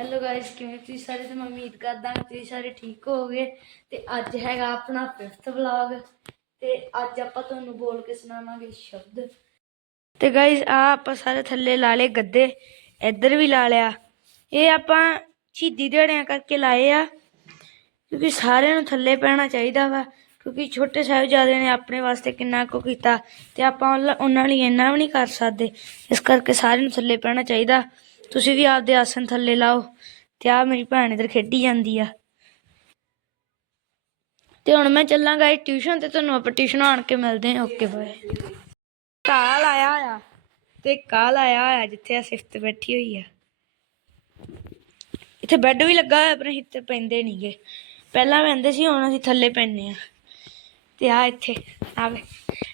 Hello guys ਕਿਵੇਂ ਤੁਸੀਂ ਸਾਰੇ? ਤੇ ਮੈਂ ਉਮੀਦ ਕਰਦਾ ਕਿ ਤੁਸੀਂ ਸਾਰੇ ਠੀਕ ਹੋਵੋਗੇ। ਤੇ ਅੱਜ ਹੈਗਾ ਆਪਣਾ 5th ਵਲੌਗ ਤੇ ਅੱਜ ਆਪਾਂ ਤੁਹਾਨੂੰ ਬੋਲ ਕੇ ਸੁਣਾਵਾਂਗੇ ਸ਼ਬਦ। ਤੇ ਗਾਇਸ ਆ ਆਪਾਂ ਸਾਰੇ ਥੱਲੇ ਲਾ ਲਏ ਗੱਦੇ। ਇੱਧਰ ਵੀ ਲਾ ਲਿਆ। ਇਹ ਆਪਾਂ ਸ਼ਹੀਦੀ ਦਿਹਾੜਿਆਂ ਕਰਕੇ ਲਾਏ ਆ। ਕਿਉਂਕਿ ਸਾਰਿਆਂ ਨੂੰ ਥੱਲੇ ਪੈਣਾ ਚਾਹੀਦਾ ਵਾ। ਕਿਉਂਕਿ ਛੋਟੇ ਸਾਹਿਬਜ਼ਾਦੇ ਨੇ ਆਪਣੇ ਵਾਸਤੇ ਕਿੰਨਾ ਕੁ ਕੀਤਾ। ਤੇ ਆਪਾਂ ਉਹਨਾਂ- ਉਹਨਾਂ ਲਈ ਇੰਨਾ ਵੀ ਨਹੀਂ ਕਰ ਸਕਦੇ। ਇਸ ਕਰਕੇ ਸਾਰਿਆਂ ਨੂੰ ਥੱਲੇ ਪੈਣਾ ਚਾਹੀਦਾ। ਤੁਸੀਂ ਵੀ ਆਪਦੇ ਆਸਨ ਥੱਲੇ ਲਾਓ ਤੇ ਆ ਮੇਰੀ ਭੈਣ ਇਧਰ ਖੇਡੀ ਜਾਂਦੀ ਆ। ਤੇ ਹੁਣ ਮੈਂ ਚੱਲਾਂਗਾ ਟਿਊਸ਼ਨ ਤੇ ਤੁਹਾਨੂੰ ਆਪਾਂ ਟਿਊਸ਼ਨ ਆਣ ਕੇ ਮਿਲਦੇ ਹਾਂ, ਓਕੇ, ਬਾਏ। ਕਾਲ ਆਇਆ ਆ ਤੇ ਕਾਲ ਆਇਆ ਆ ਜਿੱਥੇ ਆ ਸਿਫਤ ਬੈਠੀ ਹੋਈ ਆ। ਇੱਥੇ ਬੈੱਡ ਵੀ ਲੱਗਾ ਹੋਇਆ ਪਰ ਇੱਥੇ ਪੈਂਦੇ ਨਹੀਂਗੇ ਪਹਿਲਾਂ ਪੈਂਦੇ ਸੀ, ਹੁਣ ਅਸੀਂ ਥੱਲੇ ਪੈਂਦੇ ਆ। ਤੇ ਆ ਇੱਥੇ ਆਵੇ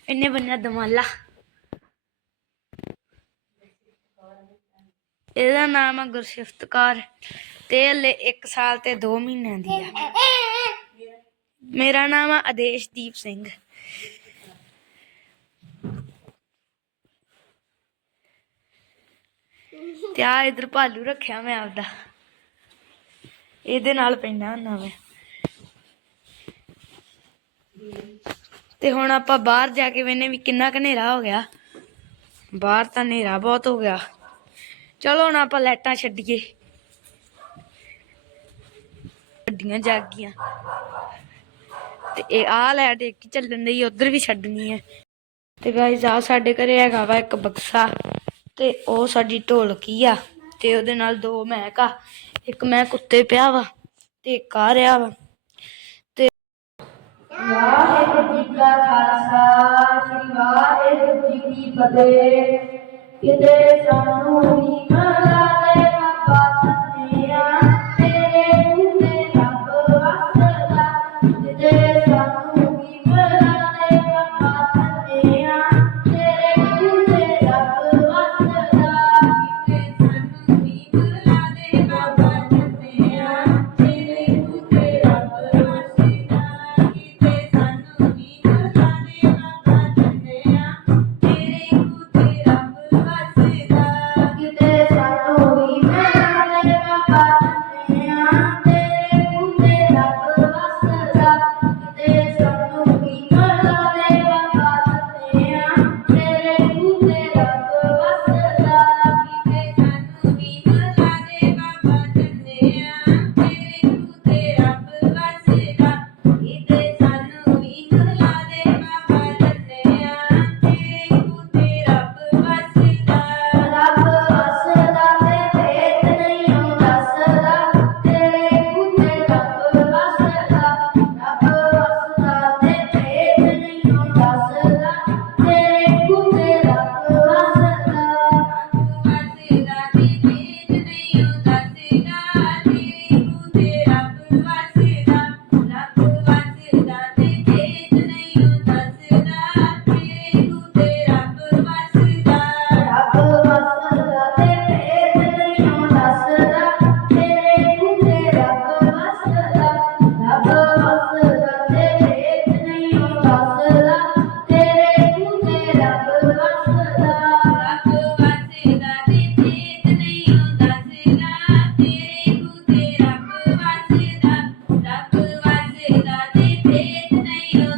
ਇੰਨੇ ਬੰਨਾ ਦਮਾਲਾ ਇਹਦਾ ਨਾਮ ਆ ਗੁਰਸਿਫਤ ਕੌਰ ਤੇ ਹਲੇ 1 ਸਾਲ ਤੇ 2 ਮਹੀਨਿਆਂ ਦੀ ਆ। ਮੇਰਾ ਨਾਮ ਆ ਆਦੇਸ਼ਦੀਪ ਸਿੰਘ। ਤੇ ਆ ਇਧਰ ਭਾਲੂ ਰੱਖਿਆ ਮੈਂ ਆਪਦਾ। ਇਹਦੇ ਨਾਲ ਪੈਣਾ ਹੁੰਦਾ ਮੈਂ। ਤੇ ਹੁਣ ਆਪਾਂ ਬਾਹਰ ਜਾ ਕੇ ਵੇਨੇ ਵੀ ਕਿੰਨਾ ਕੁ ਹਨੇਰਾ ਹੋ ਗਿਆ। ਬਾਹਰ ਤਾਂ ਹਨੇਰਾ ਬਹੁਤ ਹੋ ਗਿਆ। ਚਲੋ ਹੁਣ ਆਪਾਂ ਲਾਈਟਾਂ ਛੱਡੀਏ। ਗੱਡੀਆਂ ਜਾਗ ਗਈਆਂ। ਤੇ ਇਹ ਆ ਲਾਈਟ ਇੱਕ ਚੱਲਣ ਦੀ ਉਧਰ ਵੀ ਛੱਡਣੀ ਹੈ। ਤੇ ਗਾਇਸ ਆ ਸਾਡੇ ਘਰੇ ਹੈਗਾ ਵਾ ਇੱਕ ਬਕਸਾ ਤੇ ਉਹ ਸਾਡੀ ਢੋਲਕੀ ਆ ਤੇ ਉਹਦੇ ਨਾਲ ਦੋ ਮੈਕ ਆ। ਇੱਕ ਮੈਂ ਕੁੱਤੇ ਪਿਆ ਵਾ ਤੇ ਇੱਕ ਆ ਰਿਹਾ ਵਾ। ਤੇ ਵਾਹਿਗੁਰੂ ਜੀ ਕਾ ਖਾਲਸਾ, ਸ੍ਰੀ ਵਾਹਿਗੁਰੂ ਜੀ ਕੀ ਫਤਿਹ। ਕਿਤੇ ਸਾਨੂੰ ਵੀ ਮਲਾ ਦੇ ਬਾਬਾ take the.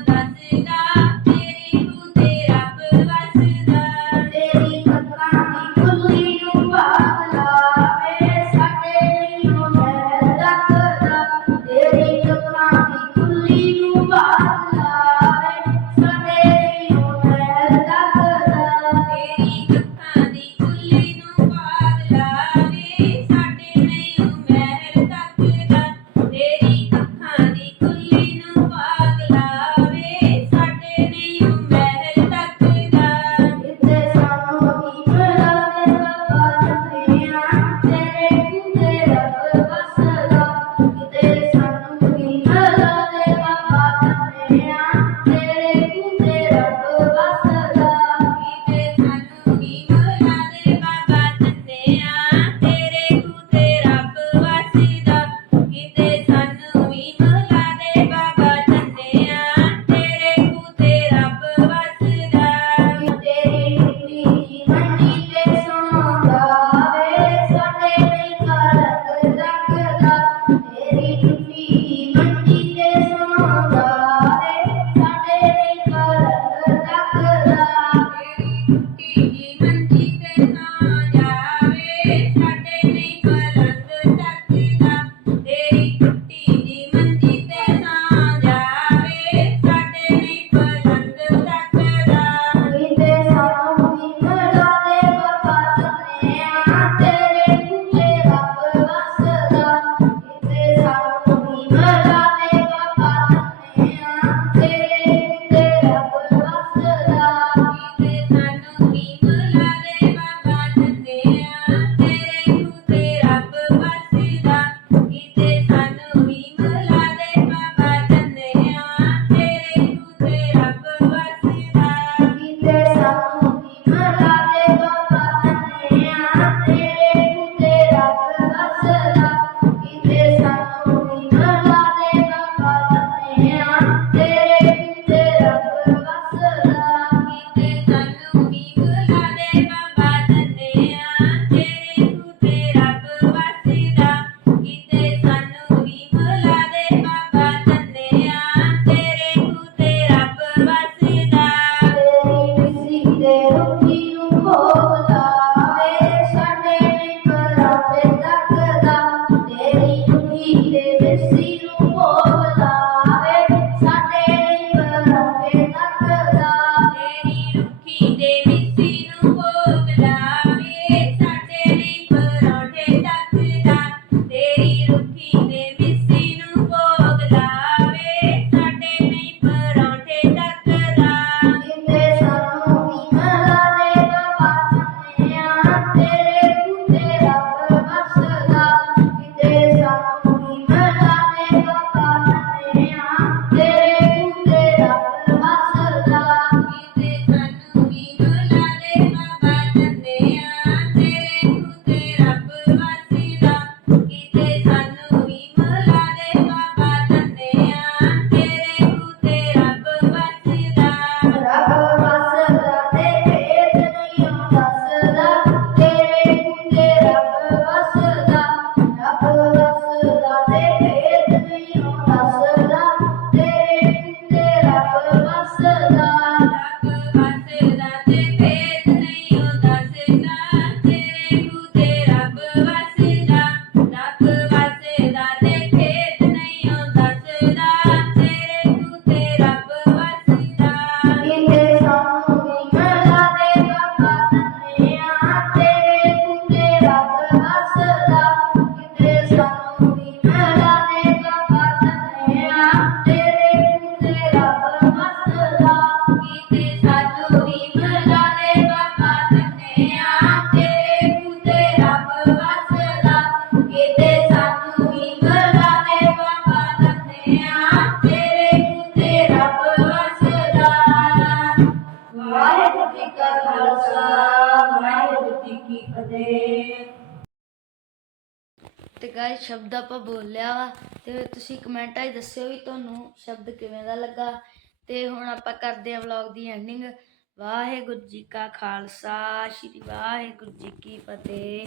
ਤੇ ਗਾਇਸ ਸ਼ਬਦ ਆਪਾਂ ਬੋਲਿਆ ਵਾ, ਤੇ ਤੁਸੀਂ ਕਮੈਂਟਾਂ 'ਚ ਦੱਸਿਓ ਵੀ ਤੁਹਾਨੂੰ ਸ਼ਬਦ ਕਿਵੇਂ ਦਾ ਲੱਗਾ। ਤੇ ਹੁਣ ਆਪਾਂ ਕਰਦੇ ਆ ਵਲੌਗ ਦੀ ਐਂਡਿੰਗ ਵਾਹਿਗੁਰੂ ਜੀ ਕਾ ਖਾਲਸਾ, ਸ੍ਰੀ ਵਾਹਿਗੁਰੂ ਜੀ ਕੀ ਫਤਿਹ।